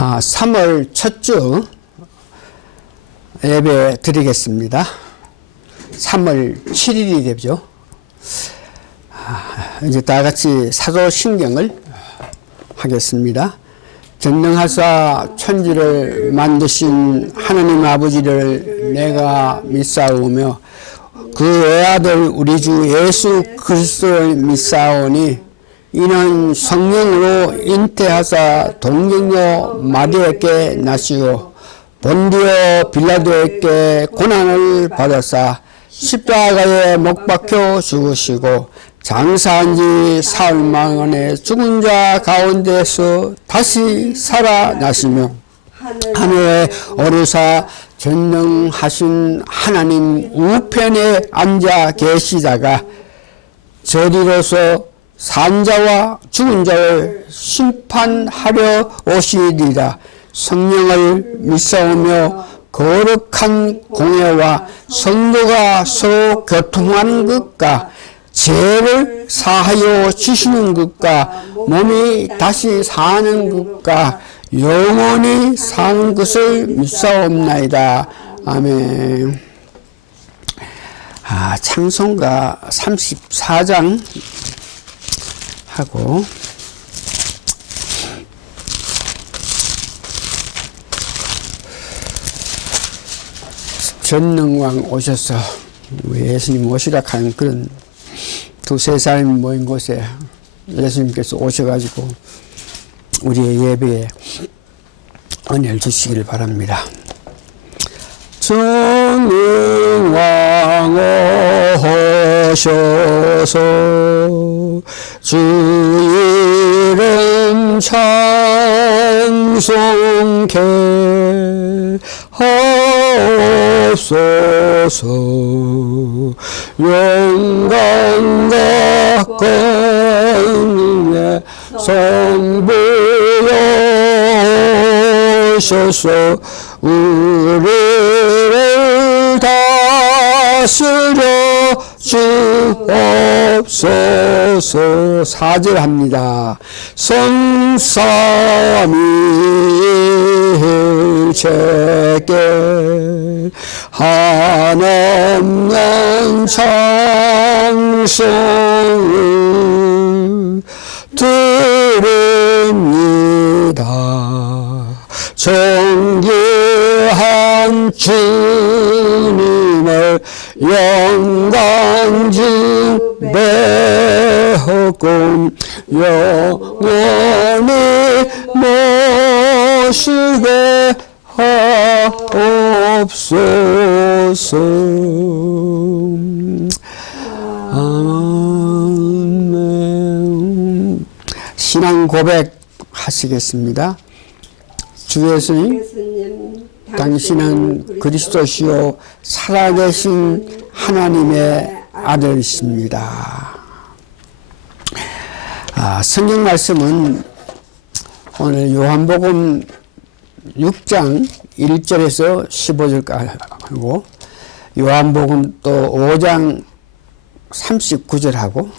3월 첫 주 예배 드리겠습니다. 3월 7일이 되죠. 이제 다 같이 사도신경을 하겠습니다. 전능하사 천지를 만드신 하나님 아버지를 내가 믿사오며 그 외아들 우리 주 예수 그리스도를 믿사오니 이는 성령으로 잉태하사 동정녀 마리아에게 나시오 본디오 빌라도에게 고난을 받아사 십자가에 못 박혀 죽으시고 장사한 지 사흘 만에 죽은 자 가운데서 다시 살아나시며 하늘에 오르사 전능하신 하나님 우편에 앉아 계시다가 저리로서 산자와 죽은 자를 심판하려 오시리라. 성령을 믿사오며 거룩한 공예와 성도가 서로 교통하는 것과 죄를 사하여 주시는 것과 몸이 다시 사는 것과 영원히 사는 것을 믿사옵나이다. 아멘. 찬송가 34장 하고 전능왕 오셔서 예수님 오시라 하는 그런 두세 사람이 모인 곳에 예수님께서 오셔가지고 우리의 예배에 은혜를 주시기를 바랍니다. 전능왕 오셔서 주 이름 찬송케 하옵소서. 영광과 권능의 성부여셔서 우리를 다스려 주옵소서. 4절 합니다. 성삼위일체께 한없는 찬송을 드립니다. 존귀한 주님을 영광 징배하고 영원히 모시게 하옵소서. 아멘. 신앙 고백 하시겠습니다. 주 예수님, 당신은 그리스도시요 살아계신 하나님의 아들이십니다. 성경 말씀은 오늘 요한복음 6장 1절에서 15절까지 하고 요한복음 또 5장 39절하고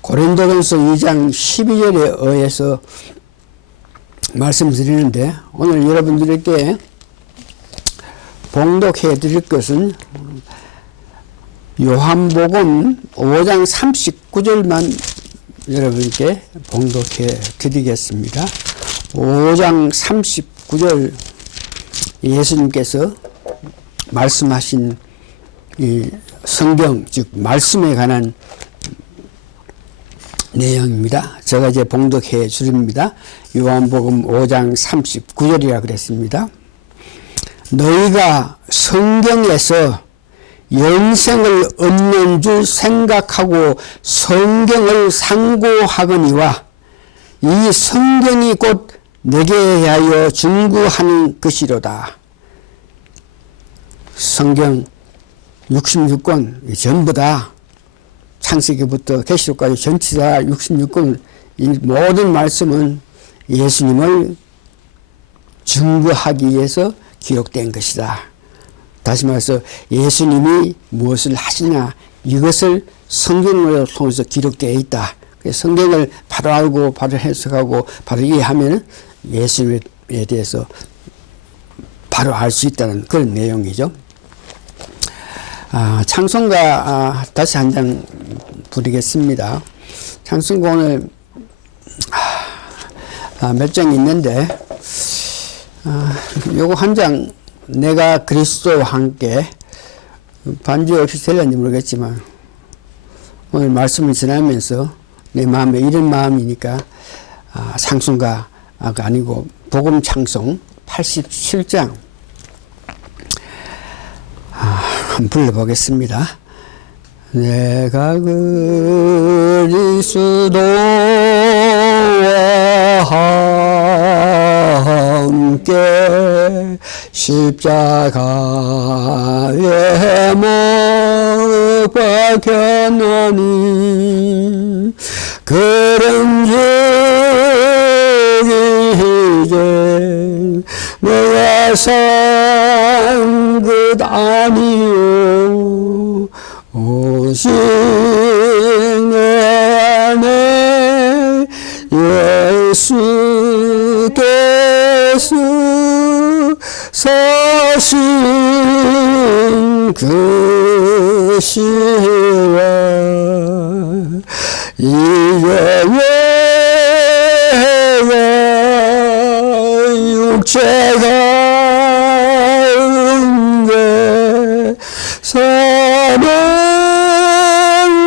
고린도전서 2장 12절에 의해서 말씀드리는데 오늘 여러분들에게 봉독해 드릴 것은 요한복음 5장 39절만 여러분께 봉독해 드리겠습니다. 5장 39절 예수님께서 말씀하신 이 성경 즉 말씀에 관한 내용입니다. 제가 이제 봉독해 드립니다. 요한복음 5장 39절이라 그랬습니다. 너희가 성경에서 영생을 얻는 줄 생각하고 성경을 상고하거니와 이 성경이 곧 내게 대하여 증거하는 것이로다. 성경 66권 전부 다 창세기부터 계시록까지 전체 다 66권 이 모든 말씀은 예수님을 증거하기 위해서 기록된 것이다. 다시 말해서 예수님이 무엇을 하시냐 이것을 성경으로 통해서 기록되어 있다. 성경을 바로 알고 바로 해석하고 바로 이해하면 예수님을 대해서 바로 알 수 있다는 그런 내용이죠. 찬송가 다시 한 장 부르겠습니다. 찬송가 오늘 몇 장 있는데 요거 한 장 내가 그리스도와 함께 반주 없이 될는지 모르겠지만 오늘 말씀을 전하면서 내 마음에 이런 마음이니까 찬송가가 아니고 복음 찬송 87장 한번 불러보겠습니다. 내가 그리스도와 함께 십자가에 못 박혔나니 그런 적이 이제 내가 산 것 아니요 오직 내 안에 예수께서 사신 것이라 이제 육체가 없는데 사는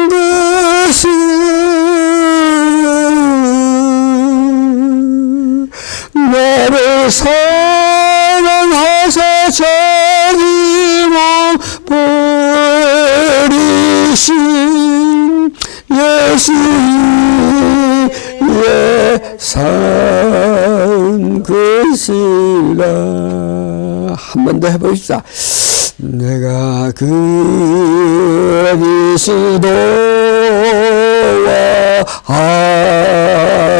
것은 나를 사랑하사 자기 몸 버리신 예수의 산 것이라. 한 번 더 해봅시다. 내가 그리스도와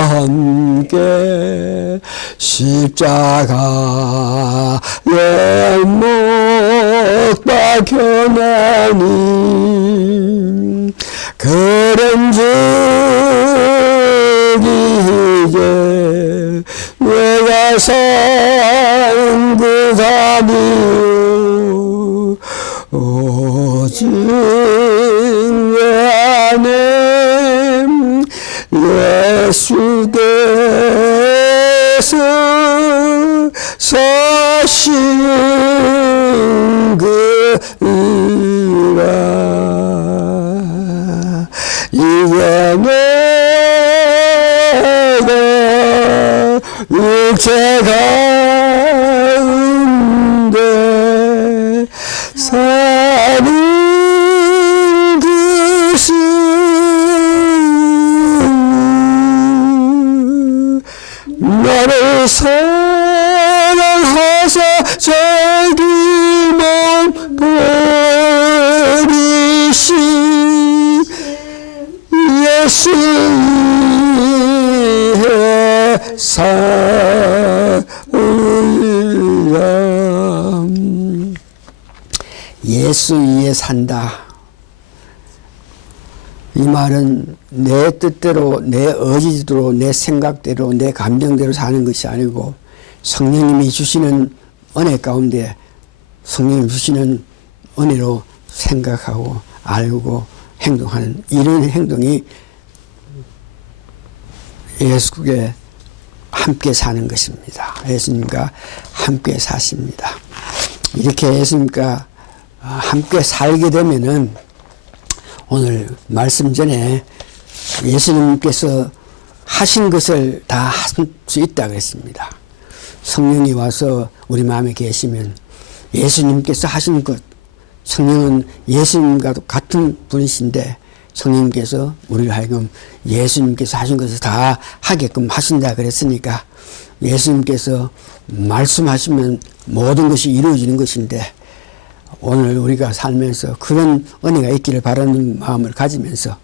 함께 십자가에 못 박혀나니 그런 적이 이제 내가 산 것 아니요 오직 내 안에 예수께서 사신 것이라 이제 내가 육체가 없는데 사는 것은 나를 사랑하사 자기 몸 버리신 예수의 사랑. 예수 위에 산다. 이 말은 내 뜻대로, 내 의지대로, 내 생각대로, 내 감정대로 사는 것이 아니고 성령님이 주시는 은혜 가운데 성령님이 주시는 은혜로 생각하고 알고 행동하는 이런 행동이 예수께 함께 사는 것입니다. 예수님과 함께 사십니다. 이렇게 예수님과 함께 살게 되면은 오늘 말씀 전에 예수님께서 하신 것을 다 할 수 있다 그랬습니다. 성령이 와서 우리 마음에 계시면 예수님께서 하신 것, 성령은 예수님과도 같은 분이신데 성령님께서 우리를 하여금 예수님께서 하신 것을 다 하게끔 하신다 그랬으니까 예수님께서 말씀하시면 모든 것이 이루어지는 것인데 오늘 우리가 살면서 그런 은혜가 있기를 바라는 마음을 가지면서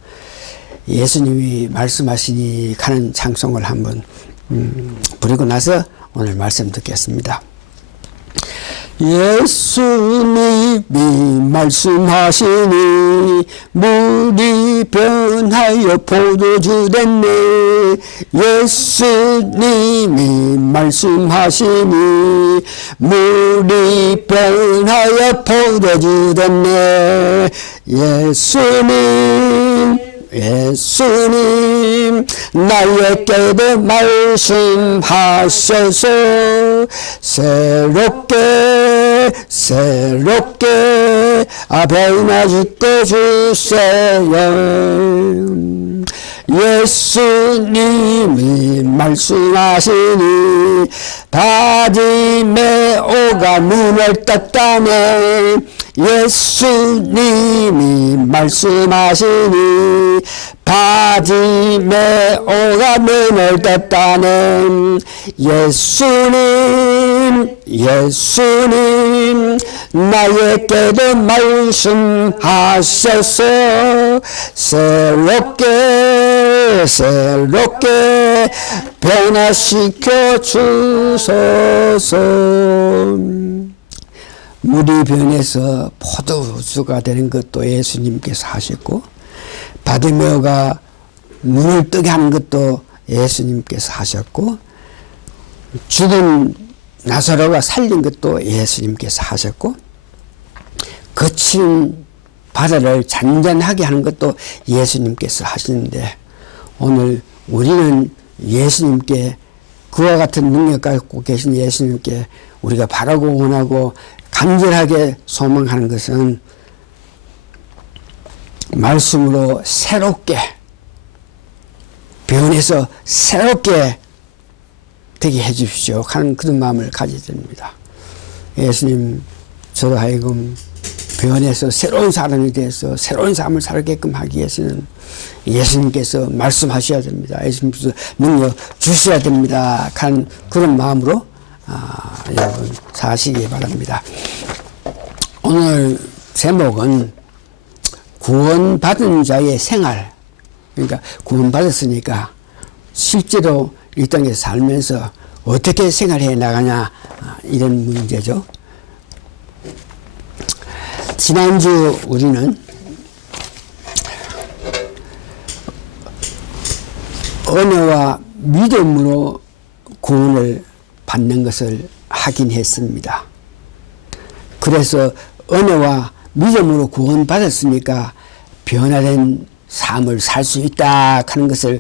예수님이 말씀하시니 가는 찬송을 한번 부르고 나서 오늘 말씀 듣겠습니다. 예수님이 말씀하시니 물이 변하여 포도주 됐네. 예수님이 말씀하시니 물이 변하여 포도주 됐네. 예수님 나에게도 말씀하셔서 새롭게 변화시켜 주세요. 예수님이 말씀하시니 바디메오가 눈을 떴다네. 예수님이 말씀하시니 바디메오가 눈을 떴다네. 예수님 나에게도 말씀하셔서 새롭게 변화시켜 주소서. 물이 변해서 포도주가 되는 것도 예수님께서 하셨고, 바디메오가 눈을 뜨게 하는 것도 예수님께서 하셨고, 죽은 나사로가 살린 것도 예수님께서 하셨고, 거친 바다를 잔잔하게 하는 것도 예수님께서 하시는데, 오늘 우리는 예수님께, 그와 같은 능력 갖고 계신 예수님께 우리가 바라고 원하고 간절하게 소망하는 것은 말씀으로 새롭게 변해서 새롭게 되게 해 주십시오 하는 그런 마음을 가져야 됩니다. 예수님, 저로 하여금 변해서 새로운 사람이 돼서 새로운 삶을 살게끔 하기 위해서는 예수님께서 말씀하셔야 됩니다. 예수님께서 능력 주셔야 됩니다 하는 그런 마음으로 여러분 사시기 바랍니다. 오늘 제목은 구원받은 자의 생활. 그러니까 구원받았으니까 실제로 이 땅에 살면서 어떻게 생활해 나가냐, 이런 문제죠. 지난주 우리는 은혜와 믿음으로 구원을 받는 것을 확인했습니다. 그래서 은혜와 믿음으로 구원받았으니까 변화된 삶을 살 수 있다 하는 것을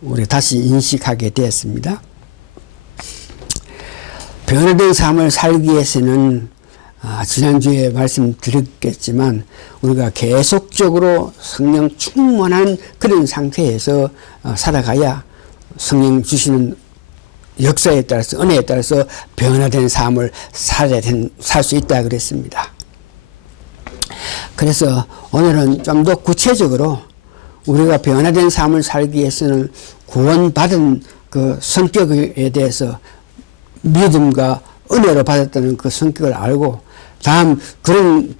우리 다시 인식하게 되었습니다. 변화된 삶을 살기 위해서는 지난주에 말씀드렸겠지만 우리가 계속적으로 성령 충만한 그런 상태에서 살아가야 성령 주시는 역사에 따라서, 은혜에 따라서 변화된 삶을 살 수 있다 그랬습니다. 그래서 오늘은 좀 더 구체적으로 우리가 변화된 삶을 살기 위해서는 구원받은 그 성격에 대해서 믿음과 은혜로 받았다는 그 성격을 알고, 다음 그런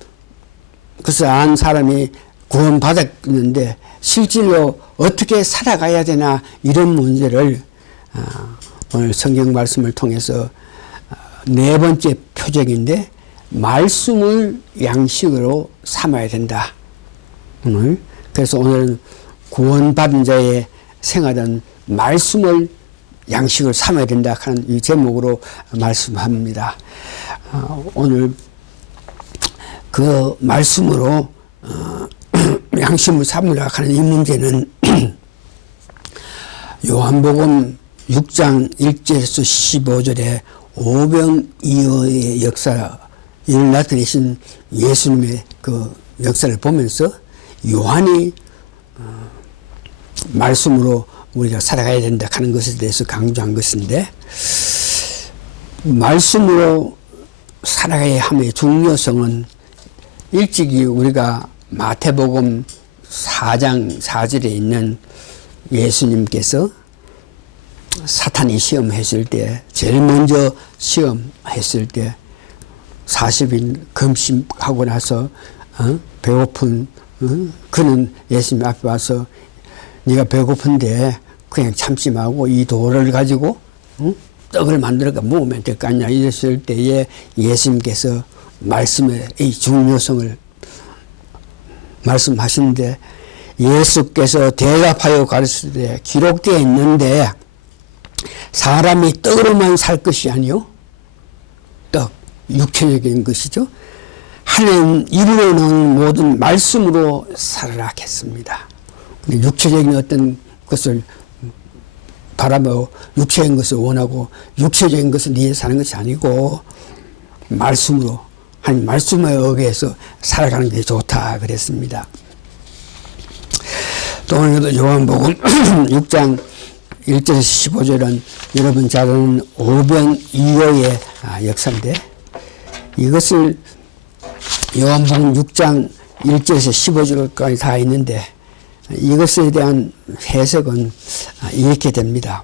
것을 안 사람이 구원받았는데 실질로 어떻게 살아가야 되나, 이런 문제를 오늘 성경 말씀을 통해서 네 번째 표적인데, 말씀을 양식으로 삼아야 된다. 그래서 오늘은 구원받은 자의 생활은 말씀을 양식을 삼아야 된다 하는 이 제목으로 말씀합니다. 오늘 그 말씀으로 양식을 삼으라 하는 이 문제는 요한복음 6장 1절에서 15절에 오병이어의 역사, 이를 나타내신 예수님의 그 역사를 보면서 요한이 말씀으로 우리가 살아가야 된다 하는 것에 대해서 강조한 것인데, 말씀으로 살아가야 함의 중요성은 일찍이 우리가 마태복음 4장 4절에 있는 예수님께서 사탄이 시험했을 때, 제일 먼저 시험했을 때 40일 금식하고 나서 배고픈 그는 예수님 앞에 와서 네가 배고픈데 그냥 참지 말고 이 돌을 가지고 떡을 만들어가 먹으면 될 거 아니냐 이랬을 때에 예수님께서 말씀의 이 중요성을 말씀하시는데 예수께서 대답하여 가르치되 기록되어 있는데 사람이 떡으로만 살 것이 아니요 떡 육체적인 것이죠. 하나님 이루어 나오는 모든 말씀으로 살으라 했습니다. 근데 육체적인 어떤 것을 바라보고 육체적인 것을 원하고 육체적인 것을 위해 사는 것이 아니고 말씀으로 하나님 말씀에 의해서 살아가는 게 좋다 그랬습니다. 또 오늘도 요한복음 6장 1절에서 15절은 여러분 잘 아는 오병 이어의 역사인데 이것을 요한복음 6장 1절에서 15절까지 다 있는데 이것에 대한 해석은 이렇게 됩니다.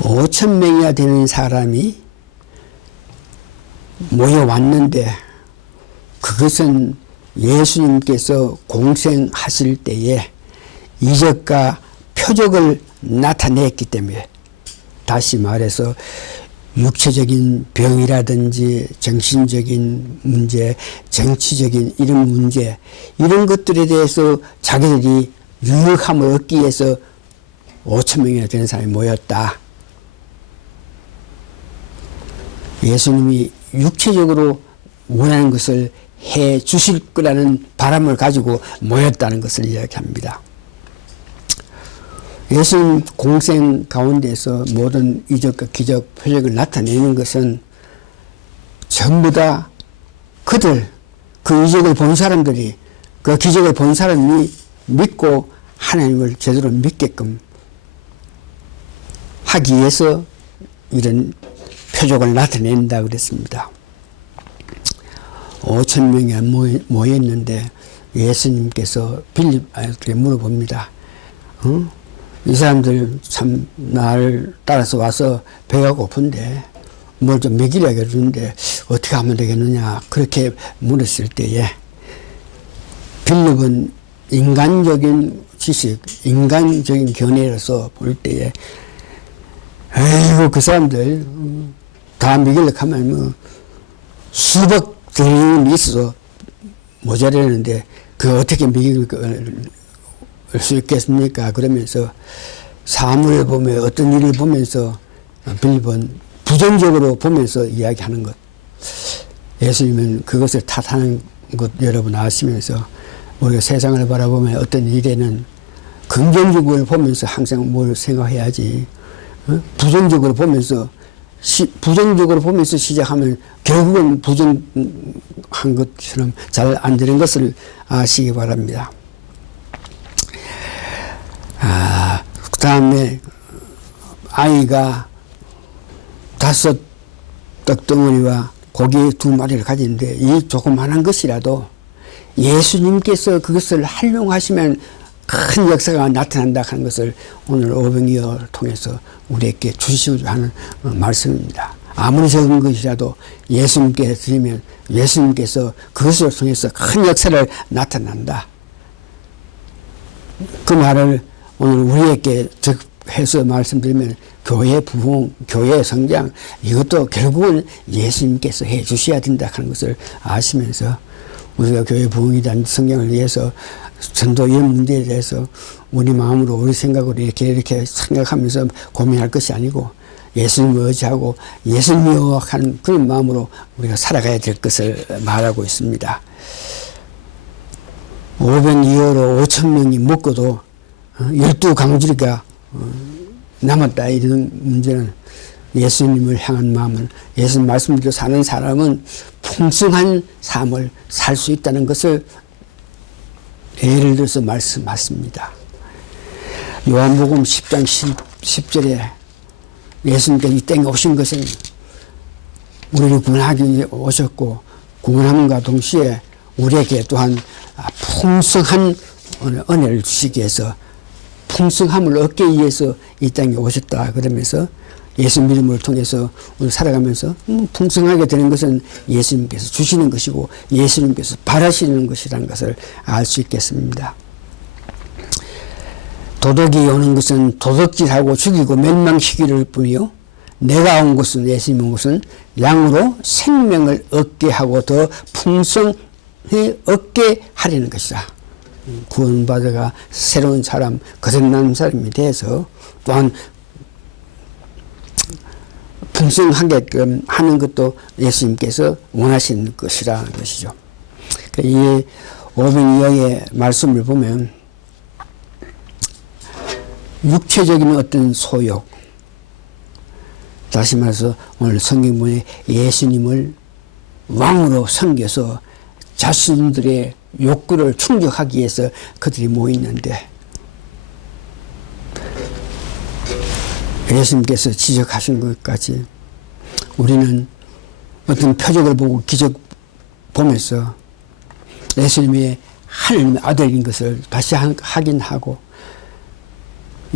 5,000명이나 되는 사람이 모여왔는데 그것은 예수님께서 공생하실 때에 이적과 표적을 나타냈기 때문에 다시 말해서 육체적인 병이라든지 정신적인 문제, 정치적인 이런 문제 이런 것들에 대해서 자기들이 유익함을 얻기 위해서 5,000명이나 되는 사람이 모였다. 예수님이 육체적으로 원하는 것을 해 주실 거라는 바람을 가지고 모였다는 것을 이야기합니다. 예수님 공생 가운데서 모든 이적과 기적, 표적을 나타내는 것은 전부 다 그들, 그 이적을 본 사람들이, 그 기적을 본 사람이 믿고 하나님을 제대로 믿게끔 하기 위해서 이런 표적을 나타낸다 그랬습니다. 5,000명이 모였는데 예수님께서 빌립에게 물어봅니다. 이 사람들 참 나를 따라서 와서 배가 고픈데 뭘 좀 먹이려고 그러는데 어떻게 하면 되겠느냐 그렇게 물었을 때에 빌립은 인간적인 지식, 인간적인 견해로서 볼 때에 에이구 그 사람들 다 먹이려고 하면 뭐 수백 드림이 있어서 모자라는데 그 어떻게 먹일 수 있겠습니까? 그러면서 사물을 보며 어떤 일을 보면서 빌립은 부정적으로 보면서 이야기하는 것. 예수님은 그것을 탓하는 것 여러분 아시면서 우리가 세상을 바라보면 어떤 일에는 긍정적으로 보면서 항상 뭘 생각해야지 부정적으로 보면서 시작하면 결국은 부정한 것처럼 잘 안 되는 것을 아시기 바랍니다. 그 다음에 아이가 5 떡덩어리와 고기 2마리를 가지는데 이 조그만한 것이라도 예수님께서 그것을 활용하시면 큰 역사가 나타난다 하는 것을 오늘 오병이어를 통해서 우리에게 주시고자 하는 말씀입니다. 아무리 적은 것이라도 예수님께 드리면 예수님께서 그것을 통해서 큰 역사를 나타난다. 그 말을 오늘 우리에게 해서 말씀드리면 교회 부흥, 교회 성장 이것도 결국은 예수님께서 해 주셔야 된다 하는 것을 아시면서 우리가 교회 부흥에 대한 성장을 위해서 전도 이런 문제에 대해서 우리 마음으로 우리 생각으로 이렇게 생각하면서 고민할 것이 아니고 예수님을 의지하고 예수님이여 하는 그런 마음으로 우리가 살아가야 될 것을 말하고 있습니다. 500이어로 5,000명이 먹고도 12강주리가 남았다 이런 문제는 예수님을 향한 마음은 예수님 말씀대로 사는 사람은 풍성한 삶을 살 수 있다는 것을 예를 들어서 말씀하십니다. 요한복음 10장 10절에 예수님께서 이 땅에 오신 것은 우리를 구원하기 위해 오셨고 구원함과 동시에 우리에게 또한 풍성한 은혜를 주시기 위해서 풍성함을 얻기 위해서 이 땅에 오셨다 그러면서 예수 믿음을 통해서 우리 살아가면서 풍성하게 되는 것은 예수님께서 주시는 것이고 예수님께서 바라시는 것이라는 것을 알 수 있겠습니다. 도둑이 오는 것은 도둑질하고 죽이고 멸망시키를 뿐이요 내가 온 것은 예수님 온 것은 양으로 생명을 얻게 하고 더 풍성히 얻게 하려는 것이다. 구원받아가 새로운 사람, 거듭난 사람이 돼서 또한 풍성하게끔 하는 것도 예수님께서 원하시는 것이라는 것이죠. 이 오병이어의 말씀을 보면 육체적인 어떤 소욕, 다시 말해서 오늘 성경문에 예수님을 왕으로 섬겨서 자신들의 욕구를 충족하기 위해서 그들이 모이는데 예수님께서 지적하신 것까지 우리는 어떤 표적을 보고 기적 보면서 예수님이 하나님의 아들인 것을 다시 확인하고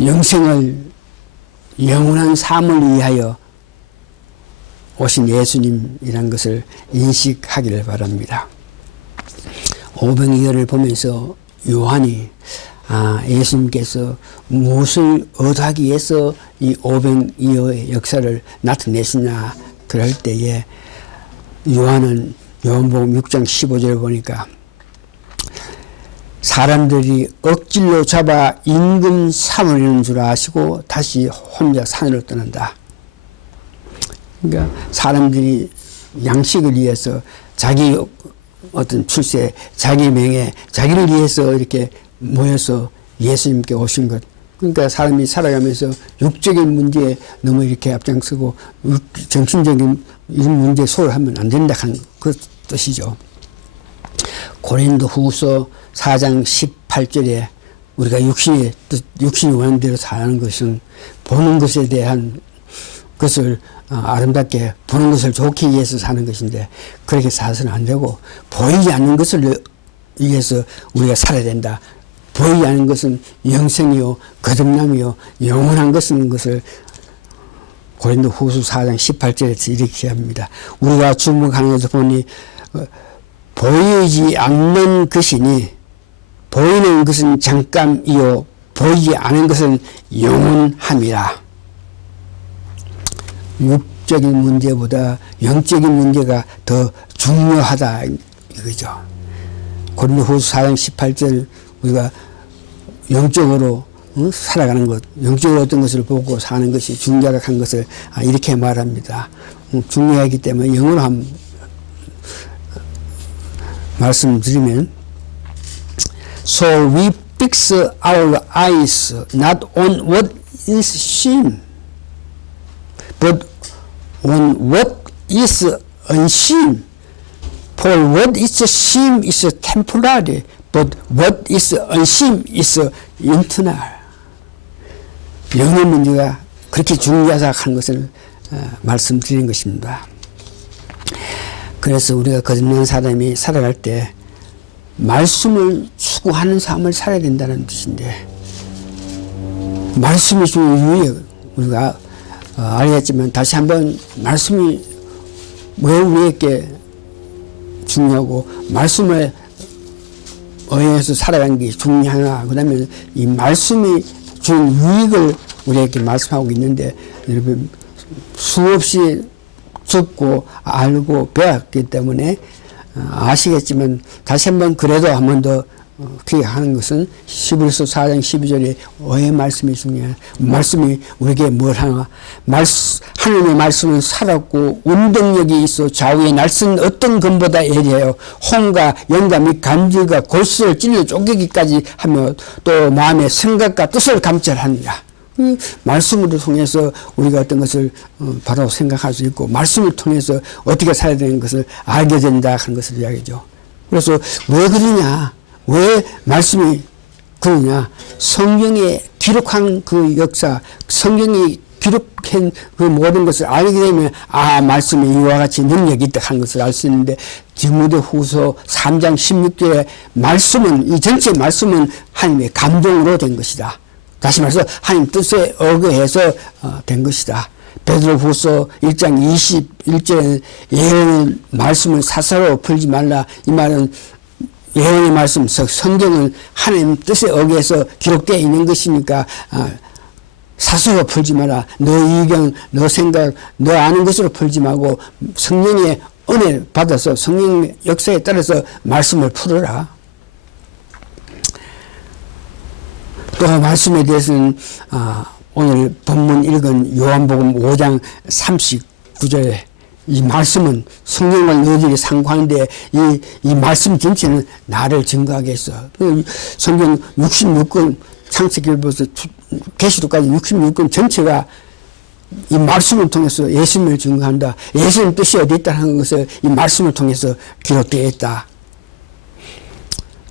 영생을 영원한 삶을 위하여 오신 예수님이란 것을 인식하기를 바랍니다. 오병이어를 보면서 요한이 예수님께서 무엇을 얻하기 위해서 이 오병이어의 역사를 나타내시냐 그럴 때에 요한은 요한복음 6장 15절을 보니까 사람들이 억질로 잡아 임금 삼으려는 줄 아시고 다시 혼자 산으로 떠난다. 그러니까 사람들이 양식을 위해서 자기 어떤 출세, 자기 명예, 자기를 위해서 이렇게 모여서 예수님께 오신 것. 그러니까 사람이 살아가면서 육적인 문제에 너무 이렇게 앞장서고 정신적인 이런 문제에 소홀하면 안 된다 하는 그 뜻이죠. 고린도 후서 4장 18절에 우리가 육신이 원하는 대로 사는 것은 보는 것에 대한 것을 아름답게 보는 것을 좋기 위해서 사는 것인데 그렇게 살아서는 안 되고 보이지 않는 것을 위해서 우리가 살아야 된다. 보이지 않는 것은 영생이요 거듭남이요 영원한 것을 고린도 후서 4장 18절에서 이렇게 합니다. 우리가 주목하는 것을 보니 보이지 않는 것이니 보이는 것은 잠깐이요 보이지 않은 것은 영원함이라. 육적인 문제보다 영적인 문제가 더 중요하다 이거죠. 고린도 후서 4장 18절 우리가 영적으로 살아가는 것, 영적으로 어떤 것을 보고 사는 것이 중요하다 한 것을 이렇게 말합니다. 중요하기 때문에 영어로 한 말씀드리면 So we fix our eyes not on what is seen but on what is unseen. For what is seen is temporary, but what is unseen is eternal. 영의 문제가 그렇게 중요하다 하는 것을 말씀드리는 것입니다. 그래서 우리가 거듭난 사람이 살아갈 때 말씀을 추구하는 삶을 살아야 된다는 뜻인데 말씀이 중요해요. 우리가 알겠지만 다시 한번 말씀이 왜 우리에게 중요하고 말씀에 의해서 살아가는 게 중요하나 그 다음에 이 말씀이 준 유익을 우리에게 말씀하고 있는데 여러분 수없이 듣고 알고 배웠기 때문에 아시겠지만 다시 한번 그래도 한 번 더 기억하는 것은 히브리서 4장 12절에 왜 말씀이 중요해? 말씀이 우리에게 뭘 하나? 하나님의 말씀은 살았고 운동력이 있어 좌우에 날선 어떤 검보다 예리해요. 혼과 영과 및 간질과 골수를 찔러 쪼개기까지 하며 또 마음의 생각과 뜻을 감찰하느니라. 말씀을 통해서 우리가 어떤 것을 바로 생각할 수 있고 말씀을 통해서 어떻게 살아야 되는 것을 알게 된다 하는 것을 이야기죠. 그래서 왜 그러냐? 왜 말씀이 그러냐? 성경에 기록한 그 역사, 성경이 기록한 그 모든 것을 알게 되면 말씀에 이와 같이 능력이 있다 하는 것을 알 수 있는데 디모데후서 3장 16절에 말씀은 이 전체 말씀은 하나님의 감동으로 된 것이다. 다시 말해서 하나님 뜻에 의거해서 된 것이다. 베드로후서 1장 21절에 예언의 말씀을 사사로 풀지 말라. 이 말은 예언의 말씀, 성경은 하나님 뜻에 의해서 기록되어 있는 것이니까 사설로 풀지 마라. 너 의견, 너 생각, 너 아는 것으로 풀지 말고 성령의 은혜 받아서 성령의 역사에 따라서 말씀을 풀어라. 또 말씀에 대해서는 오늘 본문 읽은 요한복음 5장 39절에 이 말씀은 성령과 너희들이 상고하는데 이 말씀 전체는 나를 증거하게 했어. 성경 66권 창세기부터 계시록까지 66권 전체가 이 말씀을 통해서 예수님을 증거한다. 예수님 뜻이 어디 있다는 것을 이 말씀을 통해서 기록되어 있다.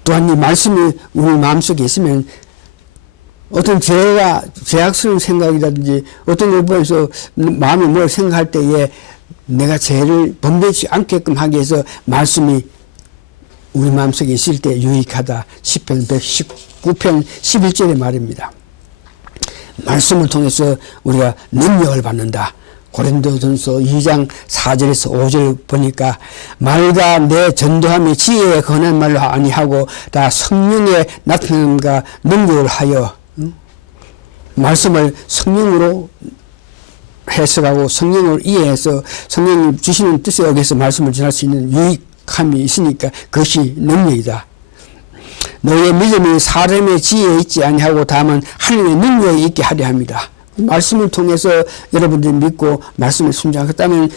또한 이 말씀이 우리 마음속에 있으면 어떤 죄악스러운 생각이라든지 어떤 걸 보면서 마음에 뭘 생각할 때에 내가 죄를 범죄치 않게끔 하기 위해서 말씀이 우리 마음속에 있을 때 유익하다. 시편 119편 11절의 말입니다. 말씀을 통해서 우리가 능력을 받는다. 고린도전서 2장 4절에서 5절 보니까 말과 내 전도함의 지혜에 권한 말로 아니하고 다 성령의 나타남과 능력을 하여 말씀을 성령으로 해석하고 성령을 이해해서 성령님 주시는 뜻에 의해서 말씀을 전할 수 있는 유익함이 있으니까 그것이 능력이다. 너의 믿음이 사람의 지혜에 있지 아니하고 다만 하나님의 능력에 있게 하려 합니다. 말씀을 통해서 여러분들이 믿고 말씀을 순종하겠다면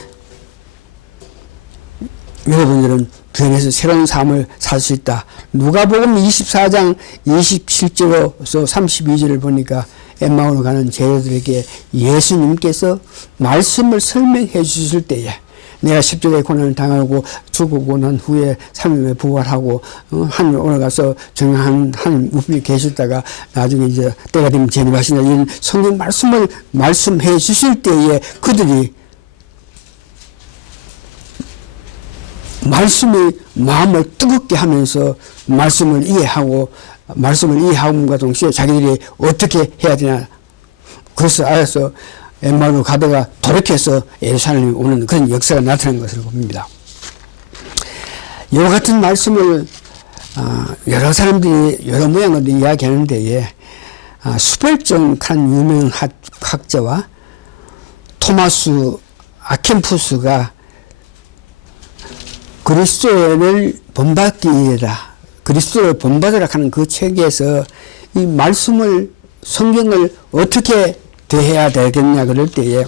여러분들은 변해서 새로운 삶을 살 수 있다. 누가복음 24장 27절에서 32절을 보니까 엠마오로 가는 제자들에게 예수님께서 말씀을 설명해 주실 때에 내가 십자가의 고난을 당하고 죽고 난 후에 3일에 부활하고 하늘 올라가서 정한 하나님 우편에 계셨다가 나중에 이제 때가 되면 재림하신다 이런 성경 말씀을 말씀해 주실 때에 그들이 말씀이 마음을 뜨겁게 하면서 말씀을 이해함과 동시에 자기들이 어떻게 해야 되나 그것을 알아서 엠마오로 가다가 돌이켜서 예루살렘에 오는 그런 역사가 나타난 것으로 봅니다. 이와 같은 말씀을 여러 사람들이 여러 모양으로 이야기하는 데에 수별정한 유명한 학자와 토마스 아켄푸스가 그리스도를 본받기 위해다. 그리스도를 본받으라 하는 그 책에서 이 말씀을 성경을 어떻게 대해야 되겠냐 그럴 때에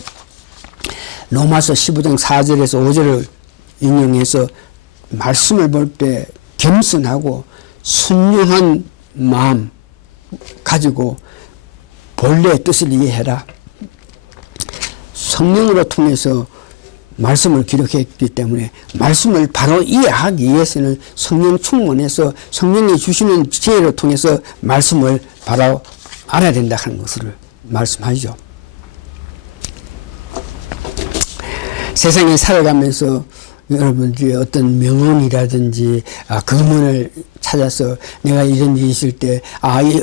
로마서 15장 4절에서 5절을 인용해서 말씀을 볼 때 겸손하고 순종한 마음 가지고 본래의 뜻을 이해해라. 성령으로 통해서 말씀을 기록했기 때문에 말씀을 바로 이해하기 위해서는 성령 충만해서 성령이 주시는 지혜를 통해서 말씀을 바로 알아야 된다 하는 것을 말씀하죠. 세상에 살아가면서 여러분들이 어떤 명언이라든지 금언을 찾아서 내가 이런 일이 있을 때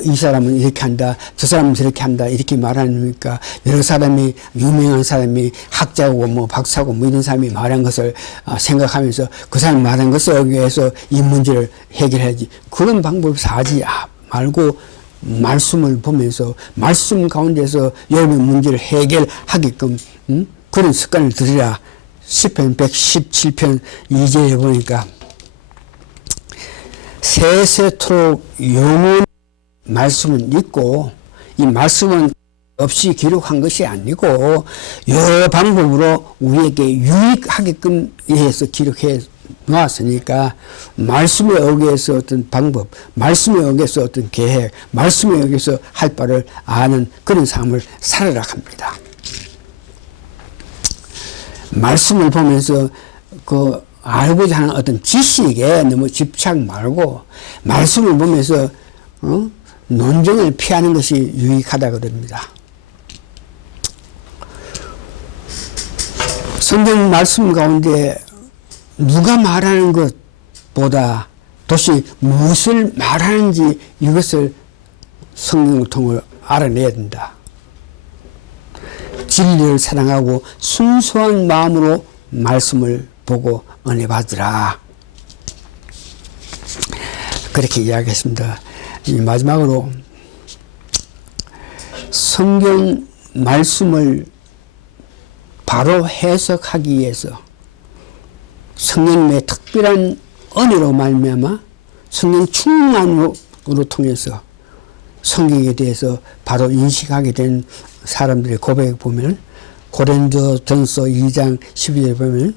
이 사람은 이렇게 한다 저 사람은 저렇게 한다 이렇게 말하니까 여러 사람이 유명한 사람이 학자고 뭐 박사고 뭐 이런 사람이 말한 것을 생각하면서 그 사람이 말한 것에 의해서 이 문제를 해결해야지 그런 방법을 하지 말고 말씀을 보면서 말씀 가운데서 여러분의 문제를 해결하게끔 그런 습관을 들이라. 시편 117편 2절에 보니까 세세토록 영원 말씀은 있고 이 말씀은 없이 기록한 것이 아니고 여러 방법으로 우리에게 유익하게끔 해서 기록해 놓았으니까 말씀에 의해서 어떤 방법, 말씀에 의해서 어떤 계획, 말씀에 의해서 할 바를 아는 그런 삶을 살아라 합니다. 말씀을 보면서 그 알고자 하는 어떤 지식에 너무 집착 말고 말씀을 보면서 논쟁을 피하는 것이 유익하다 그럽니다. 성경 말씀 가운데 누가 말하는 것보다 도대체 무엇을 말하는지 이것을 성경을 통해 알아내야 된다. 진리를 사랑하고 순수한 마음으로 말씀을 보고 은혜 받으라. 그렇게 이야기했습니다. 마지막으로 성경 말씀을 바로 해석하기 위해서 성령님의 특별한 은혜로 말미암아 성령 충만으로 통해서 성경에 대해서 바로 인식하게 된 사람들의 고백을 보면 고린도전서 2장 12절에 보면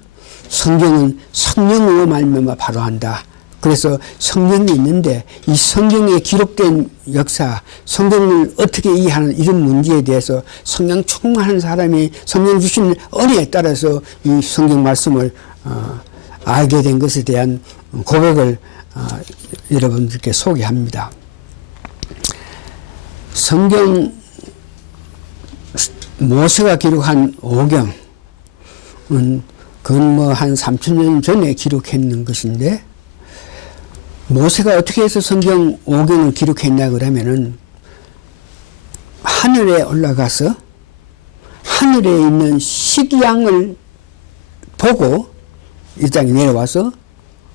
성경은 성령으로 말미암아 바로 한다. 그래서 성경이 있는데 이 성경에 기록된 역사, 성경을 어떻게 이해하는 이런 문제에 대해서 성령 충만한 사람이 성령 주신 은혜에 따라서 이 성경 말씀을 알게 된 것에 대한 고백을 여러분들께 소개합니다. 성경 모세가 기록한 오경은 그건 뭐 한 3000년 전에 기록했는 것인데 모세가 어떻게 해서 성경 오경을 기록했냐 그러면은 하늘에 올라가서 하늘에 있는 식양을 보고 이 땅에 내려와서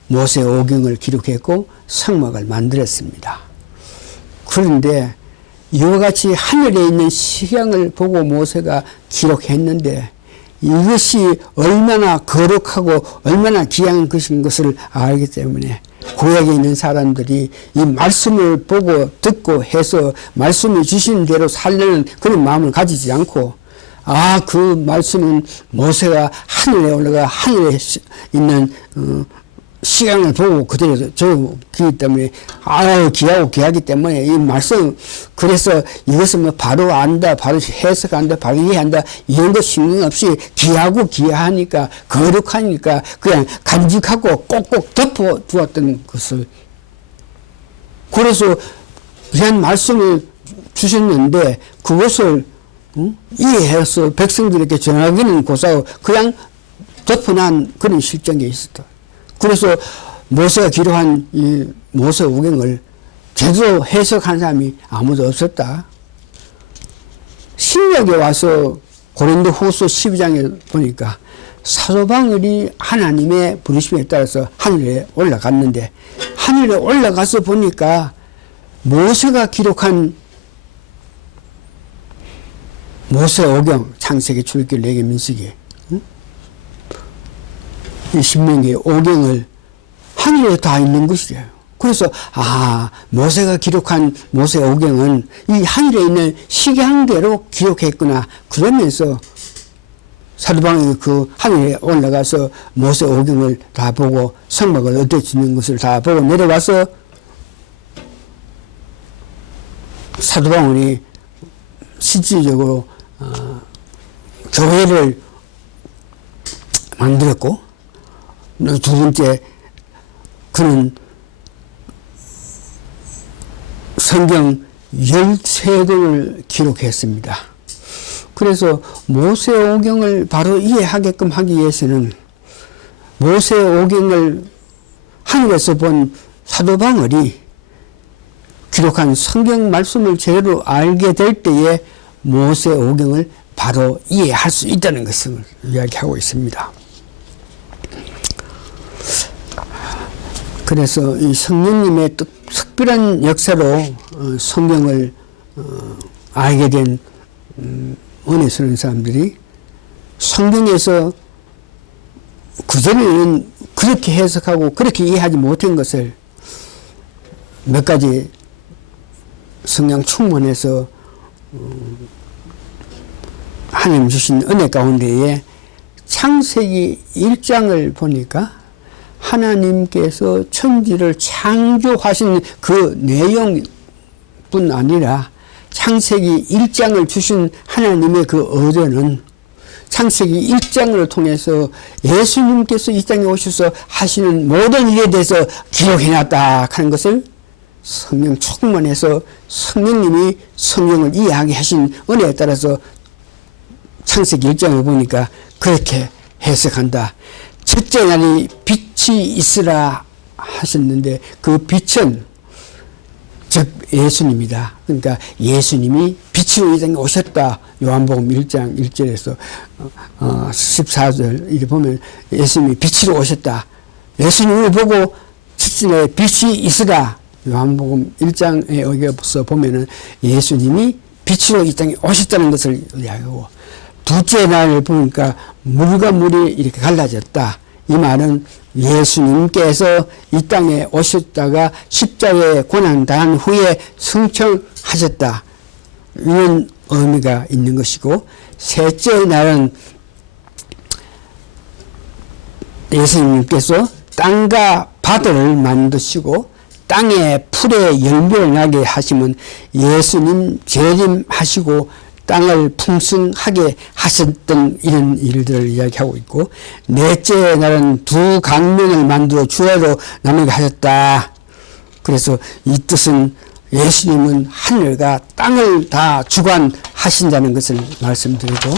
모세 오경을 기록했고 성막을 만들었습니다. 그런데 이와 같이 하늘에 있는 식양을 보고 모세가 기록했는데 이것이 얼마나 거룩하고 얼마나 귀한 것인 것을 알기 때문에 구약에 있는 사람들이 이 말씀을 보고 듣고 해서 말씀을 주신 대로 살려는 그런 마음을 가지지 않고 그 말씀은 모세가 하늘에 올라가 하늘에 있는 시간을 보고 그대로 적기 때문에 귀하고 귀하기 때문에 이 말씀 그래서 이것은 뭐 바로 안다 바로 해석한다 바로 이해한다 이런 거 신경 없이 귀하고 귀하니까 거룩하니까 그냥 간직하고 꼭꼭 덮어 두었던 것을 그래서 귀한 말씀을 주셨는데 그것을 이해해서 백성들에게 전하기는 고사하고 그냥 덮어난 그런 실정이 있었다. 그래서 모세가 기록한 이 모세 오경을 제대로 해석한 사람이 아무도 없었다. 신약에 와서 고린도 후서 12장에 보니까 사도 바울이 하나님의 부르심에 따라서 하늘에 올라갔는데 하늘에 올라가서 보니까 모세가 기록한 모세 오경 창세기 출애굽기 레위기 민수기 이 신명기 오경을 하늘에 다 있는 것이에요. 그래서 모세가 기록한 모세 오경은 이 하늘에 있는 식양대로 기록했구나. 그러면서 사도 바울이 그 하늘에 올라가서 모세 오경을 다 보고 성막을 얻어 짓는 것을 다 보고 내려와서 사도 바울이 실질적으로 교회를 만들었고 두 번째 그는 성경 13권을 기록했습니다. 그래서 모세 오경을 바로 이해하게끔 하기 위해서는 모세 오경을 하늘에서 본 사도 바울이 기록한 성경 말씀을 제대로 알게 될 때에 모세 오경을 바로 이해할 수 있다는 것을 이야기하고 있습니다. 그래서 이 성령님의 특별한 역사로 성경을 알게 된 은혜스러운 사람들이 성경에서 그전에는 그렇게 해석하고 그렇게 이해하지 못한 것을 몇 가지 성령 충만해서 하나님 주신 은혜 가운데에 창세기 1장을 보니까 하나님께서 천지를 창조하신 그 내용뿐 아니라 창세기 1장을 주신 하나님의 그 어조는 창세기 1장을 통해서 예수님께서 이 땅에 오셔서 하시는 모든 일에 대해서 기록해놨다 하는 것을 성령 충만해서 성령님이 성경을 이해하게 하신 은혜에 따라서 창세기 1장을 보니까 그렇게 해석한다. 첫째 날이 빛이 있으라 하셨는데 그 빛은 즉 예수님이다. 그러니까 예수님이 빛으로 이 땅에 오셨다. 요한복음 1장 1절에서 14절 이렇게 보면 예수님이 빛으로 오셨다. 예수님을 보고 첫째 날에 빛이 있으라. 요한복음 1장에 여기서 보면은 예수님이 빛으로 이 땅에 오셨다는 것을 이야기하고, 둘째 날을 보니까 물과 물이 이렇게 갈라졌다. 이 말은 예수님께서 이 땅에 오셨다가 십자가에 고난당한 후에 승천하셨다. 이런 의미가 있는 것이고, 셋째 날은 예수님께서 땅과 바다를 만드시고 땅에 풀에 열매를 나게 하시면 예수님 재림하시고 땅을 풍성하게 하셨던 이런 일들을 이야기하고 있고, 넷째 날은 두 강명을 만들어 주야로 나누게 하셨다. 그래서 이 뜻은 예수님은 하늘과 땅을 다 주관하신다는 것을 말씀드리고,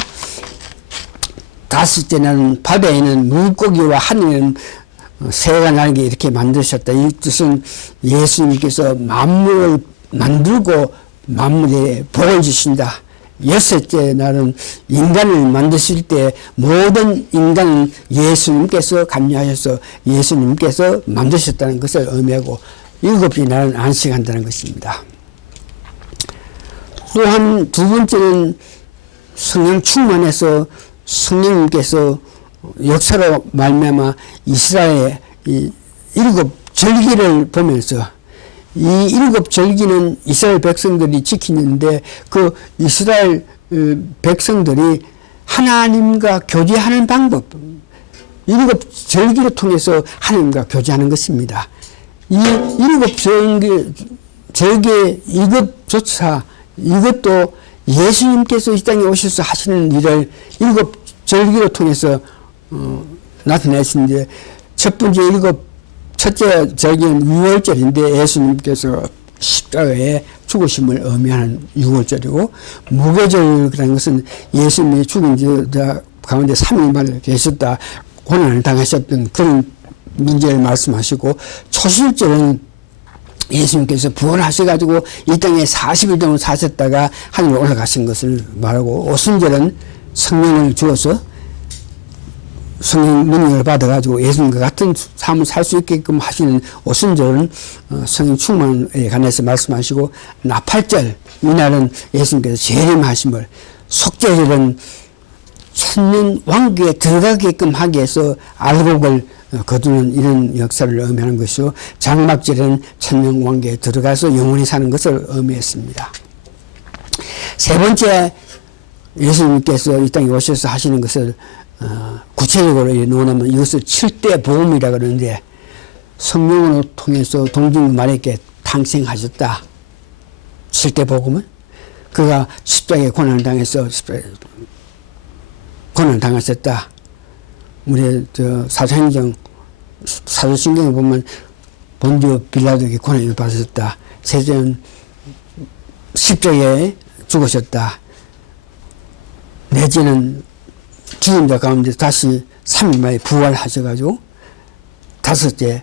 다섯째 날은 바다에는 물고기와 하늘에는 새가 날게 이렇게 만드셨다. 이 뜻은 예수님께서 만물을 만들고 만물에 복을 주신다. 여섯째 날은 인간을 만드실 때 모든 인간은 예수님께서 감리하셔서 예수님께서 만드셨다는 것을 의미하고, 일곱째 날은 안식한다는 것입니다. 또한 두 번째는 성령 충만해서 성령님께서 역사로 말미암아 이스라엘의 이 일곱 절기를 보면서, 이 일곱 절기는 이스라엘 백성들이 지키는데 그 이스라엘 백성들이 하나님과 교제하는 방법, 일곱 절기를 통해서 하나님과 교제하는 것입니다. 이 일곱 절기 이것조차, 이것도 예수님께서 이 땅에 오셔서 하시는 일을 일곱 절기를 통해서 나타내신데, 첫째 절기는 유월절인데 예수님께서 십자가에 죽으심을 의미하는 유월절이고, 무교절이라는 것은 예수님이 죽은 자 가운데 3일만 계셨다, 고난을 당하셨던 그런 문제를 말씀하시고, 초실절은 예수님께서 부활하셔가지고 이 땅에 40일 동안 사셨다가 하늘로 올라가신 것을 말하고, 오순절은 성령을 주어서 성령 능력을 받아가지고 예수님과 같은 삶을 살 수 있게끔 하시는 오순절은 성령 충만에 관해서 말씀하시고, 나팔절, 이날은 예수님께서 재림하심을, 속죄절은 천년 왕국에 들어가게끔 하기 위해서 알곡을 거두는 이런 역사를 의미하는 것이고, 장막절은 천년 왕국에 들어가서 영원히 사는 것을 의미했습니다. 세 번째, 예수님께서 이 땅에 오셔서 하시는 것을 구체적으로 논하면 이것을 7대 복음이라 그러는데, 성령을 통해서 동정부 마리아께 탄생하셨다. 7대 복음은 그가 십자가에 고난을 당해서 고난을 당하셨다. 우리 사도신경에 보면 본디오 빌라도에게 고난을 받으셨다. 셋째는 십자가에 죽으셨다. 넷째는 죽은 자 가운데 다시 3일 만에 부활하셔가지고, 다섯째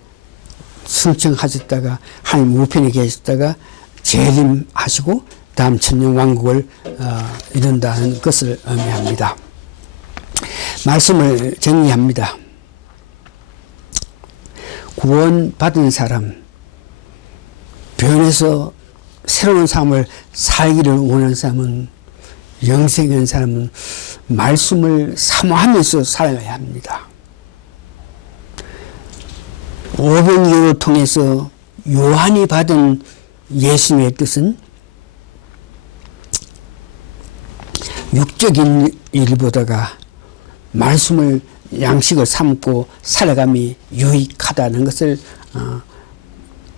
승천하셨다가 하나님 우편에 계셨다가 재림하시고 다음 천년 왕국을 이룬다는 것을 의미합니다. 말씀을 정리합니다. 구원받은 사람, 변해서 새로운 삶을 살기를 원하는 사람은, 영생한 사람은 말씀을 사모하면서 살아야 합니다. 오병이어를 통해서 요한이 받은 예수님의 뜻은 육적인 일보다가 말씀을 양식을 삼고 살아감이 유익하다는 것을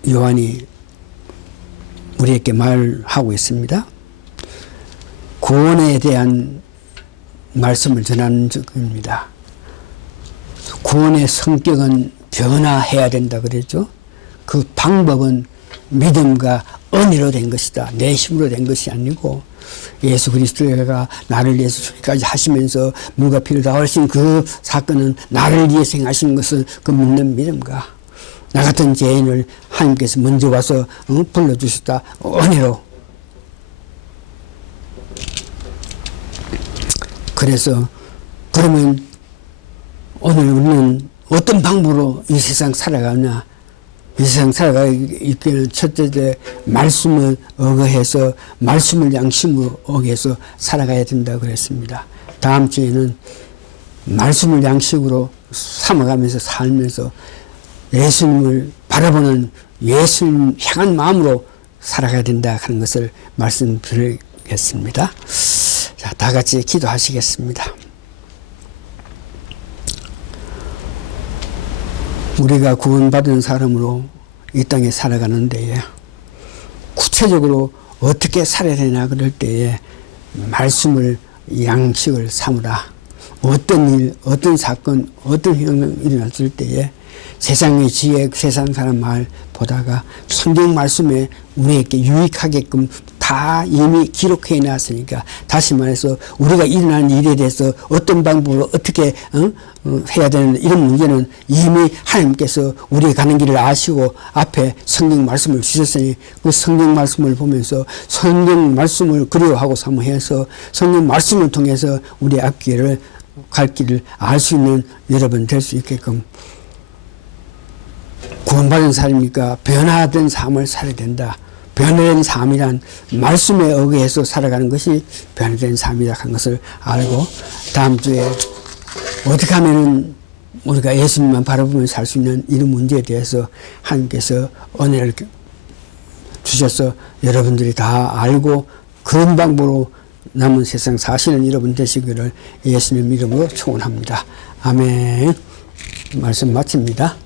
요한이 우리에게 말하고 있습니다. 구원에 대한 말씀을 전하는 적입니다. 구원의 성격은 변화해야 된다 그랬죠. 그 방법은 믿음과 은혜로 된 것이다. 내 힘으로 된 것이 아니고, 예수 그리스도가 나를 위해서 죽기까지 하시면서 물과 피를 다 흘리신 그 사건은 나를 위해서 행하신 것은 그 믿는 믿음과, 나 같은 죄인을 하나님께서 먼저 와서 불러주셨다. 은혜로. 그래서 그러면 오늘 우리는 어떤 방법으로 이 세상 살아가느냐? 이 세상 살아가기에는 첫째 말씀을 어거해서 말씀을 양심으로 어거해서 살아가야 된다 그랬습니다. 다음 주에는 말씀을 양식으로 삼아가면서 살면서 예수님을 바라보는 예수님 향한 마음으로 살아가야 된다 하는 것을 말씀드리겠습니다. 자, 다 같이 기도하시겠습니다. 우리가 구원받은 사람으로 이 땅에 살아가는 데에 구체적으로 어떻게 살아야 되나 그럴 때에 말씀을 양식을 삼으라. 어떤 일, 어떤 사건, 어떤 행동이 일어났을 때에 세상의 지혜, 세상 사람 말 보다가 성경 말씀에 우리에게 유익하게끔 다 이미 기록해 놨으니까, 다시 말해서 우리가 일어나는 일에 대해서 어떤 방법으로 어떻게 해야 되는 이런 문제는 이미 하나님께서 우리가 가는 길을 아시고 앞에 성경 말씀을 주셨으니 그 성경 말씀을 보면서 성경 말씀을 그리워하고 사모해서 성경 말씀을 통해서 우리 앞길을 갈 길을 알 수 있는 여러분 될 수 있게끔 구원받은 사람이니까 변화된 삶을 살아야 된다. 변화된 삶이란 말씀에 의해서 살아가는 것이 변화된 삶이다 하는 것을 알고, 다음 주에 어떻게 하면은 우리가 예수님만 바라보면 살 수 있는 이런 문제에 대해서 하나님께서 은혜를 주셔서 여러분들이 다 알고 그런 방법으로 남은 세상 사시는 여러분 되시기를 예수님 이름으로 축원합니다. 아멘. 말씀 마칩니다.